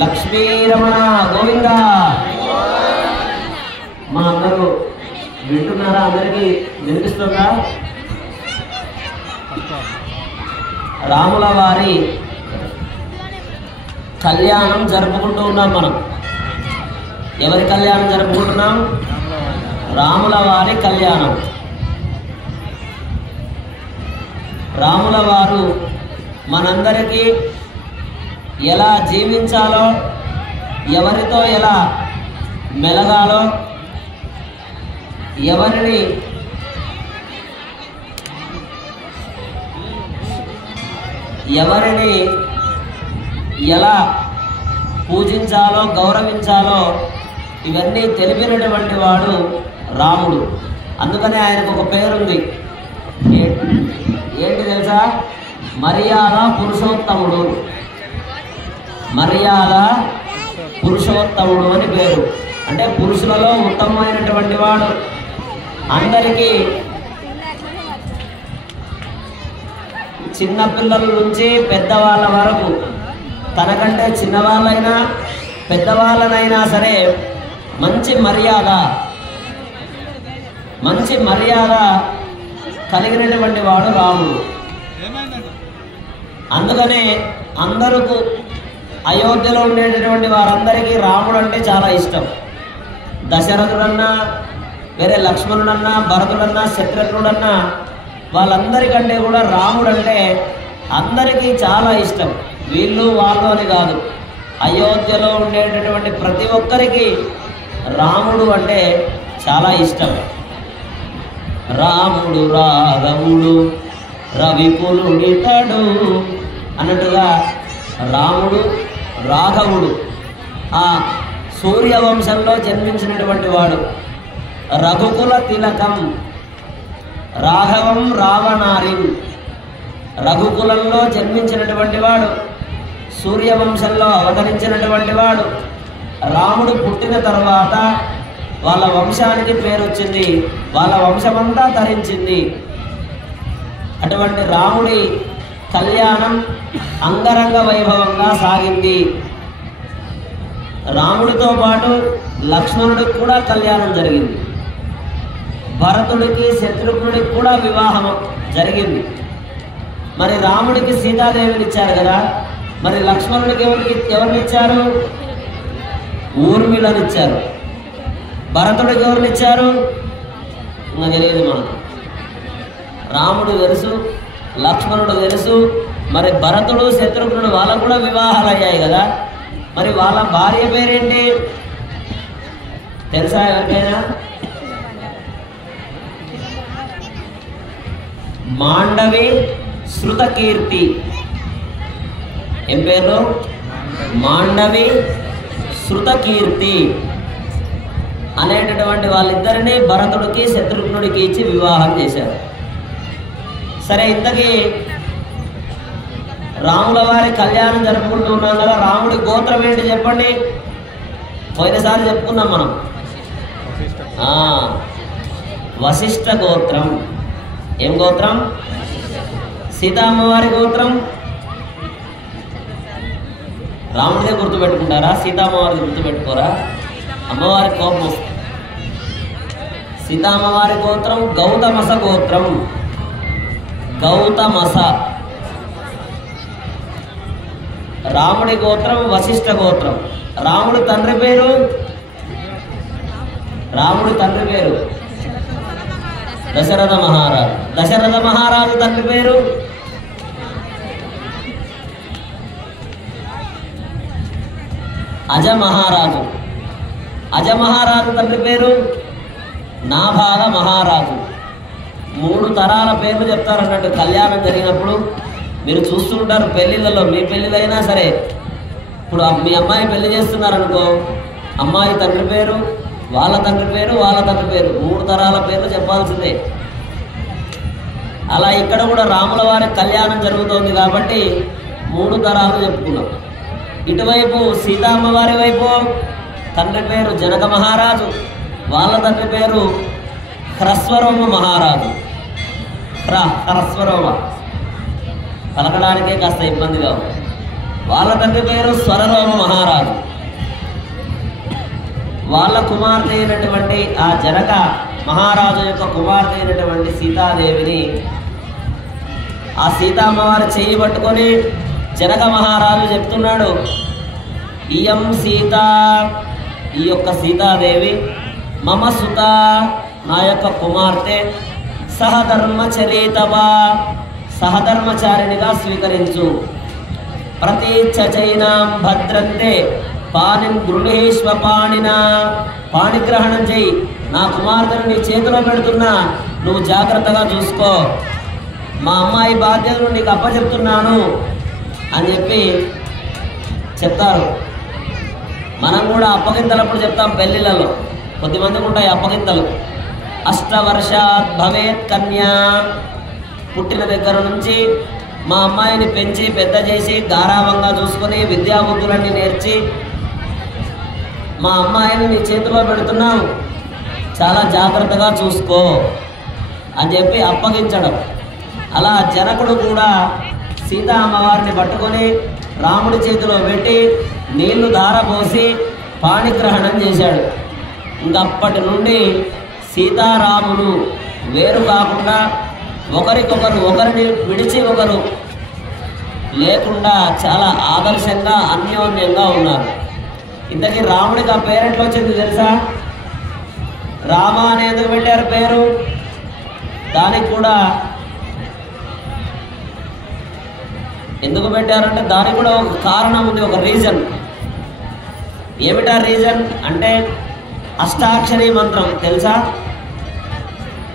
లక్ష్మీరమణ గోవింద. మా అందరూ వింటున్నారా? అందరికీ వినిపిస్తుందా? రాముల వారి కళ్యాణం జరుపుకుంటూ ఉన్నాం మనం. ఎవరి కళ్యాణం జరుపుకుంటున్నాం? రాముల వారి కళ్యాణం. రాముల వారు మనందరికీ ఎలా జీవించాలో, ఎవరితో ఎలా మెలగాలో, ఎవరిని ఎలా పూజించాలో, గౌరవించాలో ఇవన్నీ తెలిపినటువంటి వాడు రాముడు. అందుకనే ఆయనకు ఒక పేరుంది. ఏంటి తెలుసా? మర్యాద పురుషోత్తముడు. మర్యాద పురుషోత్తముడు అని పేరు. అంటే పురుషులలో ఉత్తమమైనటువంటి వాడు. అందరికీ చిన్నపిల్లల నుంచి పెద్దవాళ్ళ వరకు, తనకంటే చిన్నవాళ్ళైనా పెద్దవాళ్ళనైనా సరే మంచి మర్యాద కలిగినటువంటి వాడు రాముడు. అందుకనే అందరికీ అయోధ్యలో ఉండేటటువంటి వారందరికీ రాముడు అంటే చాలా ఇష్టం. దశరథుడన్నా, వేరే లక్ష్మణుడన్నా, భరతుడన్నా, శత్రుఘ్నుడన్నా వాళ్ళందరికంటే కూడా రాముడు అంటే అందరికీ చాలా ఇష్టం. వీళ్ళు వాళ్ళు అని కాదు, అయోధ్యలో ఉండేటటువంటి ప్రతి ఒక్కరికి రాముడు అంటే చాలా ఇష్టం. రాముడు రాఘవుడు రవికులుడితడు అన్నట్టుగా రాముడు రాఘవుడు ఆ సూర్యవంశంలో జన్మించినటువంటి వాడు. రఘుకుల తిలకం రాఘవం రావణారిం. రఘుకులంలో జన్మించినటువంటి వాడు, సూర్యవంశంలో అవతరించినటువంటి వాడు. రాముడు పుట్టిన తర్వాత వాళ్ళ వంశానికి పేరు వచ్చింది, వాళ్ళ వంశమంతా తరించింది. అటువంటి రాముడి కళ్యాణం అంగరంగ వైభవంగా సాగింది. రాముడితో పాటు లక్ష్మణుడికి కూడా కళ్యాణం జరిగింది. భరతుడికి శత్రుఘ్నుడికి కూడా వివాహం జరిగింది. మరి రాముడికి సీతాదేవిని ఇచ్చారు కదా, మరి లక్ష్మణుడికి ఎవరినిచ్చారు? ఊర్మిళనిచ్చారు. భరతుడికి ఎవరినిచ్చారు? ఇంకా తెలియదు మనకు. రాముడు తెలుసు, లక్ష్మణుడు తెలుసు. మరి భరతుడు శత్రుఘ్నుడు వాళ్ళకు కూడా వివాహాలు అయ్యాయి కదా, మరి వాళ్ళ భార్య పేరేంటి తెలుసా ఎవరికైనా? మాండవి శృతకీర్తి. ఏం పేరు? మాండవి శృతకీర్తి అనేటటువంటి వాళ్ళిద్దరినీ భరతుడికి శత్రుఘ్నుడికి ఇచ్చి వివాహం చేశారు. సరే, ఇంతకీ రాముల వారి కళ్యాణం జరుపుకుంటూ ఉన్నాం కదా, రాముడి గోత్రం ఏంటి చెప్పండి? పోయినసారి చెప్పుకున్నాం మనం. వశిష్ఠ గోత్రం. ఏం గోత్రం? సీతామ్మవారి గోత్రం. రాముడిదే గుర్తుపెట్టుకుంటారా? సీతామ్మవారిది గుర్తుపెట్టుకోరా? అమ్మవారి కోపం వస్తుంది. సీతామ్మవారి గోత్రం గౌతమస గోత్రం. గౌతమస. రాముడి గోత్రం వశిష్ఠ గోత్రం. రాముడి తండ్రి పేరు? రాముడి తండ్రి పేరు దశరథ మహారాజు. దశరథ మహారాజు తండ్రి పేరు? అజ మహారాజు. అజ మహారాజు తండ్రి పేరు నాభాల మహారాజు. 3 తరాల పేర్లు చెప్తారన్నట్టు కళ్యాణం జరిగినప్పుడు. మీరు చూస్తుంటారు పెళ్ళిళ్ళలో, మీ పెళ్ళిళ్ళైనా సరే. ఇప్పుడు మీ అమ్మాయి పెళ్లి చేస్తున్నారనుకో, అమ్మాయి తండ్రి పేరు, వాళ్ళ తండ్రి పేరు, వాళ్ళ తండ్రి పేరు, 3 తరాల పేర్లు చెప్పాల్సిందే. అలా ఇక్కడ కూడా రాముల వారి కళ్యాణం జరుగుతోంది కాబట్టి 3 తరాలు చెప్పుకున్నాం. ఇటువైపు సీతామ్మవారి వైపు తండ్రి పేరు జనక మహారాజు, వాళ్ళ తండ్రి పేరు హ్రస్వరోమ మహారాజు. హ్రస్వరోమ పలకడానికే కాస్త ఇబ్బందిగా ఉంది. వాళ్ళ తండ్రి పేరు స్వరలోమ మహారాజు. వాళ్ళ కుమార్తె అయినటువంటి ఆ జనక మహారాజు యొక్క కుమార్తె అయినటువంటి సీతాదేవిని ఆ సీతామ్మవారి చెయ్యి పట్టుకొని జనక మహారాజు చెప్తున్నాడు, ఇయం సీత, ఈ యొక్క సీతాదేవి, మమ సుత, నా యొక్క కుమార్తె, సహధర్మచరితవా, సహధర్మచారిణిగా స్వీకరించు. ప్రతీచైనాం భద్రంతే పాణిం గృహేష్వ పాణినా, పాణిగ్రహణం చెయ్యి, నా కుమార్తెను నీ చేతిలో పెడుతున్నా, నువ్వు జాగ్రత్తగా చూసుకో, మా అమ్మాయి బాధ్యతలు నీకు అప్పచెప్తున్నాను అని చెప్పి చెప్తారు. మనం కూడా అప్పగింతలప్పుడు చెప్తాం పెళ్ళిళ్ళలో, కొద్దిమందికి ఉంటాయి అప్పగింతలు. అష్టవర్షాత్ భవేత్ కన్యా, పుట్టిన దగ్గర నుంచి మా అమ్మాయిని పెంచి పెద్ద చేసి గారాభంగా చూసుకొని విద్యాబుద్ధులన్నీ నేర్చి మా అమ్మాయిని నీ చేతిలో పెడుతున్నావు, చాలా జాగ్రత్తగా చూసుకో అని చెప్పి అప్పగించడం. అలా జనకుడు కూడా సీతా అమ్మవారిని పట్టుకొని రాముడి చేతిలో పెట్టి నీళ్లు ధారపోసి పాణిగ్రహణం చేశాడు. ఇంకప్పటి నుండి సీతారాములు వేరు కాకుండా ఒకరికొకరు, ఒకరిని విడిచి ఒకరు లేకుండా చాలా ఆదర్శంగా అన్యోన్యంగా ఉన్నారు. ఇంతకీ రాముడికి ఆ పేరు ఎట్లా వచ్చింది తెలుసా? రామ అని ఎందుకు పెట్టారు పేరు? దానికి కూడా ఎందుకు పెట్టారంటే దానికి కూడా ఒక కారణం ఉంది, ఒక రీజన్. ఏమిటా రీజన్ అంటే అష్టాక్షరీ మంత్రం తెలుసా?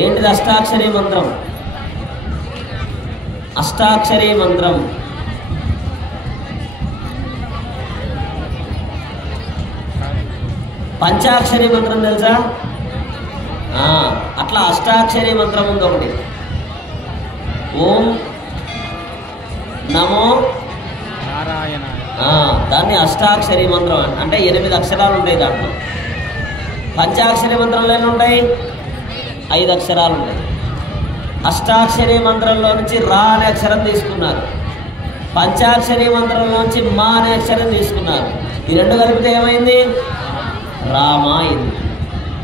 ఏంటిది అష్టాక్షరీ మంత్రం? అష్టాక్షరీ మంత్రం పంచాక్షరీ మంత్రం తెలుసా? అట్లా అష్టాక్షరీ మంత్రం ఉంది ఒకటి. ఓం నమో నారాయణ, దాన్ని అష్టాక్షరీ మంత్రం అంటే 8 అక్షరాలు ఉంటాయి దాంట్లో. పంచాక్షరీ మంత్రంలో ఎన్ని ఉంటాయి? 5 అక్షరాలు ఉంటాయి. అష్టాక్షరీ మంత్రంలో నుంచి రా అనే అక్షరం తీసుకున్నారు, పంచాక్షరీ మంత్రంలోంచి మా అనే అక్షరం తీసుకున్నారు. ఈ రెండు కలిపితే ఏమైంది? రామ అయింది.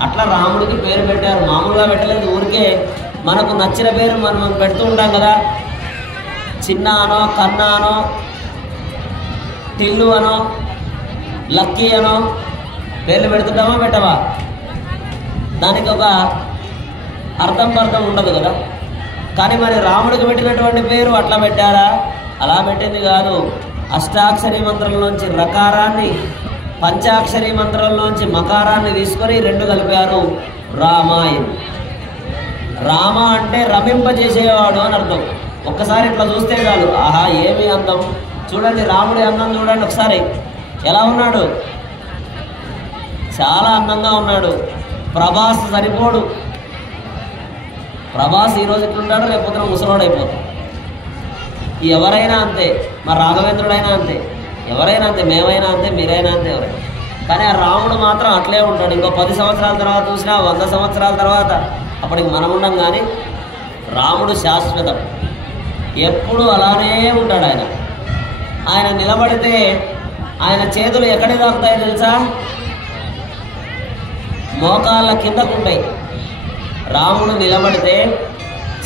అట్లా రాముడికి పేరు పెట్టారు. మామూలుగా పెట్టలేదు, ఊరికే మనకు నచ్చిన పేరు మనం పెడుతూ ఉంటాం కదా. చిన్న అనో, కన్నా అనో, టిల్లు అనో, లక్కీ అనో పేర్లు పెడుతుంటామా పెట్టవా? దానికి ఒక అర్థం ఉండదు కదా. కానీ మరి రాముడికి పెట్టినటువంటి పేరు అట్లా పెట్టారా? అలా పెట్టింది కాదు. అష్టాక్షరీ మంత్రంలోంచి రకారాన్ని, పంచాక్షరీ మంత్రంలోంచి మకారాన్ని తీసుకొని 2 కలిపారు, రామాయణ్. రామ అంటే రమింపజేసేవాడు అని అర్థం. ఒక్కసారి ఇట్లా చూస్తే చాలు, ఆహా ఏమి అందం, చూడండి రాముడి అందం చూడండి ఒకసారి ఎలా ఉన్నాడు, చాలా అందంగా ఉన్నాడు. ప్రభాస్ సరిపోడు. ప్రభాస్ ఈరోజు ఇట్లుంటాడు, రేపొద్దున ముసలోడైపోతాడు. ఎవరైనా అంతే, మా రాఘవేంద్రుడైనా అంతే, ఎవరైనా అంతే, మేమైనా అంతే, మీరైనా అంతే, ఎవరైనా. కానీ ఆ రాముడు మాత్రం అట్లే ఉంటాడు. ఇంకో 10 సంవత్సరాల తర్వాత చూసినా, 100 సంవత్సరాల తర్వాత అప్పటికి మనం ఉండం. కానీ రాముడు శాశ్వతం, ఎప్పుడు అలానే ఉంటాడు. ఆయన నిలబడితే ఆయన చేతులు ఎక్కడికి తాకుతాయి తెలుసా? మోకాళ్ళ కిందకుంటాయి. రాముడు నిలబడితే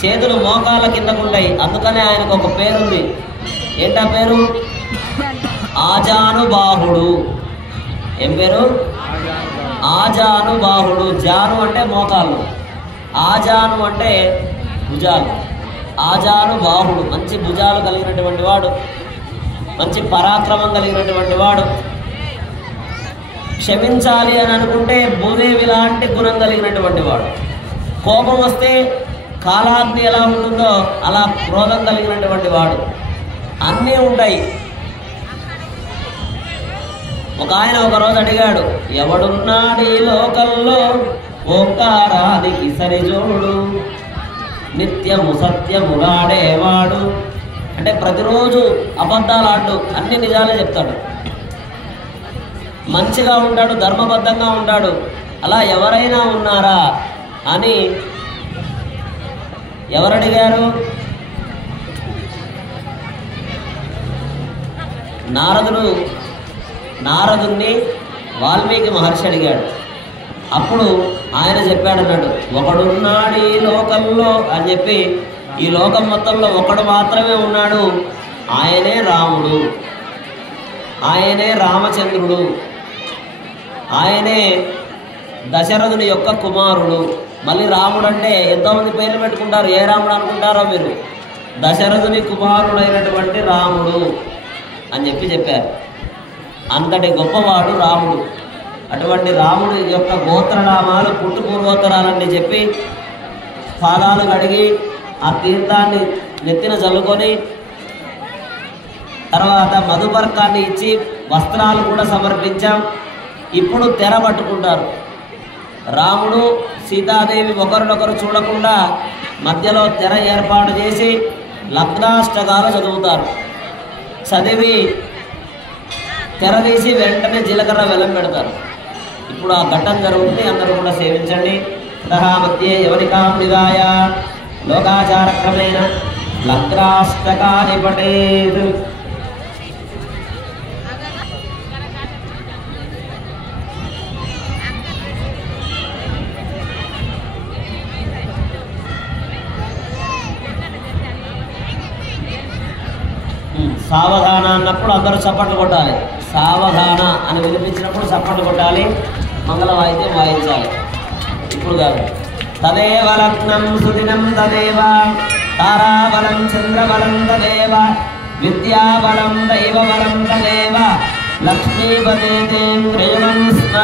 చేతులు మోకాళ్ళ కిందకుంటాయి. అందుకనే ఆయనకు ఒక పేరుంది. ఏంటా పేరు? ఆజానుబాహుడు. ఏం పేరు? ఆజానుబాహుడు. జాను అంటే మోకాళ్ళు, ఆజాను అంటే భుజాలు. ఆజానుబాహుడు, మంచి భుజాలు కలిగినటువంటి వాడు, మంచి పరాక్రమం కలిగినటువంటి వాడు. క్షమించాలి అని అనుకుంటే భూదేవి లాంటి గుణం కలిగినటువంటి వాడు. కోపం వస్తే కాలాగ్ని ఎలా ఉంటుందో అలా క్రోధం కలిగినటువంటి వాడు. అన్నీ ఉంటాయి. ఒక ఆయన ఒకరోజు అడిగాడు, ఎవడున్నాడు ఈ లోకంలో ఓంకారానికి సరిజోడు, నిత్యము సత్యములాడేవాడు. అంటే ప్రతిరోజు అబద్ధాలు ఆడు, అన్ని నిజాలే చెప్తాడు, మంచిగా ఉంటాడు, ధర్మబద్ధంగా ఉంటాడు. అలా ఎవరైనా ఉన్నారా అని ఎవరడిగారు? నారదుణ్ణి వాల్మీకి మహర్షి అడిగాడు. అప్పుడు ఆయన చెప్పాడు అన్నాడు, ఒకడున్నాడు ఈ లోకంలో అని చెప్పి, ఈ లోకం మొత్తంలో ఒకడు మాత్రమే ఉన్నాడు, ఆయనే రాముడు, ఆయనే రామచంద్రుడు, ఆయనే దశరథుని యొక్క కుమారుడు. మళ్ళీ రాముడు అంటే ఎంతోమంది పేర్లు పెట్టుకుంటారు, ఏ రాముడు అనుకుంటారో మీరు, దశరథుని కుమారుడైనటువంటి రాముడు అని చెప్పారు. అంతటి గొప్పవాడు రాముడు. అటువంటి రాముడి యొక్క గోత్రనామాలు పుట్టు పూర్వోత్తరాలని చెప్పి పాదాలు కడిగి ఆ తీర్థాన్ని నెత్తిన చల్లుకొని తర్వాత మధుపర్కాన్ని ఇచ్చి వస్త్రాలు కూడా సమర్పించాం. ఇప్పుడు తెర పట్టుకుంటారు. రాముడు సీతాదేవి ఒకరినొకరు చూడకుండా మధ్యలో తెర ఏర్పాటు చేసి లగ్నాష్టకాలు చదువుతారు. చదివి తెర తీసి వెంటనే జీలకర్ర బెల్లం పెడతారు. ఇప్పుడు ఆ ఘట్టం జరుగుతుంది, అందరూ కూడా సేవించండి. తహా మధ్యే యవనికాం నిదాయ లోకాచార క్రమేణ లగ్నాష్టకాని పఠేత్. సావధాన అన్నప్పుడు అందరూ చప్పట్లు కొట్టాలి. సావధాన అని వినిపించినప్పుడు చప్పట్లు కొట్టాలి, మంగళ వాయిద్యం వాయించాలి. ఇప్పుడు కాదు. తదేవ లగ్నం సుదినం తదేవ తారాబలం చంద్రబలం తదేవ విద్యాబలం దైవబలం తదేవ లక్ష్మీపదే